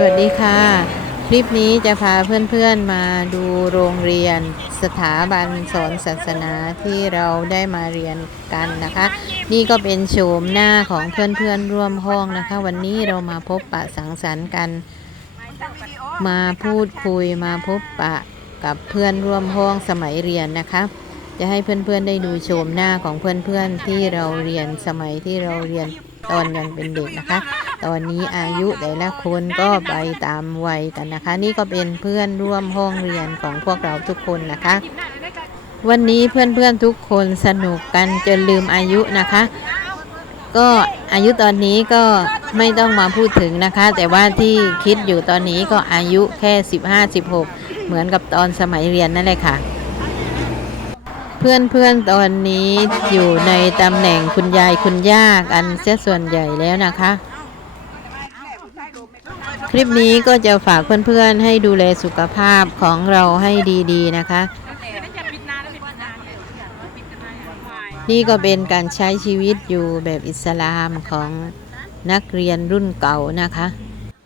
สวัสดีค่ะ คลิปนี้จะพาเพื่อนๆมาดูโรงเรียนสถาบันสอนศาสนาที่เราได้มาเรียนกันนะคะ นี่ก็เป็นโฉมหน้าของเพื่อนๆร่วมห้องนะคะ วันนี้เรามาพบปะสังสรรค์กัน มาพูดคุยมาพบปะกับเพื่อนร่วมห้องสมัยเรียนนะคะจะให้เพื่อนๆได้ดูโฉมหน้าของเพื่อนๆที่เราเรียนสมัยที่เราเรียน ตอนยังเป็นเด็กนะคะ ตอนนี้อายุแต่ละคนก็ไปตามวัยกันนะคะ นี่ก็เป็นเพื่อนร่วมห้องเรียนของพวกเราทุกคนนะคะ วันนี้เพื่อนๆทุกคนสนุกกันจนลืมอายุนะคะ ก็อายุตอนนี้ก็ไม่ต้องมาพูดถึงนะคะ แต่ว่าที่คิดอยู่ตอนนี้ก็อายุแค่ 15-16 เหมือนกับตอนสมัยเรียนนั่นแหละค่ะ เพื่อนๆตอนนี้อยู่ในตำแหน่งคุณยายคุณย่ากันเสียส่วนใหญ่แล้วนะคะ คลิปนี้ก็จะฝากเพื่อนๆให้ดูแลสุขภาพของเราให้ดีๆนะคะ นี่ก็เป็นการใช้ชีวิตอยู่แบบอิสลามของนักเรียนรุ่นเก่านะคะ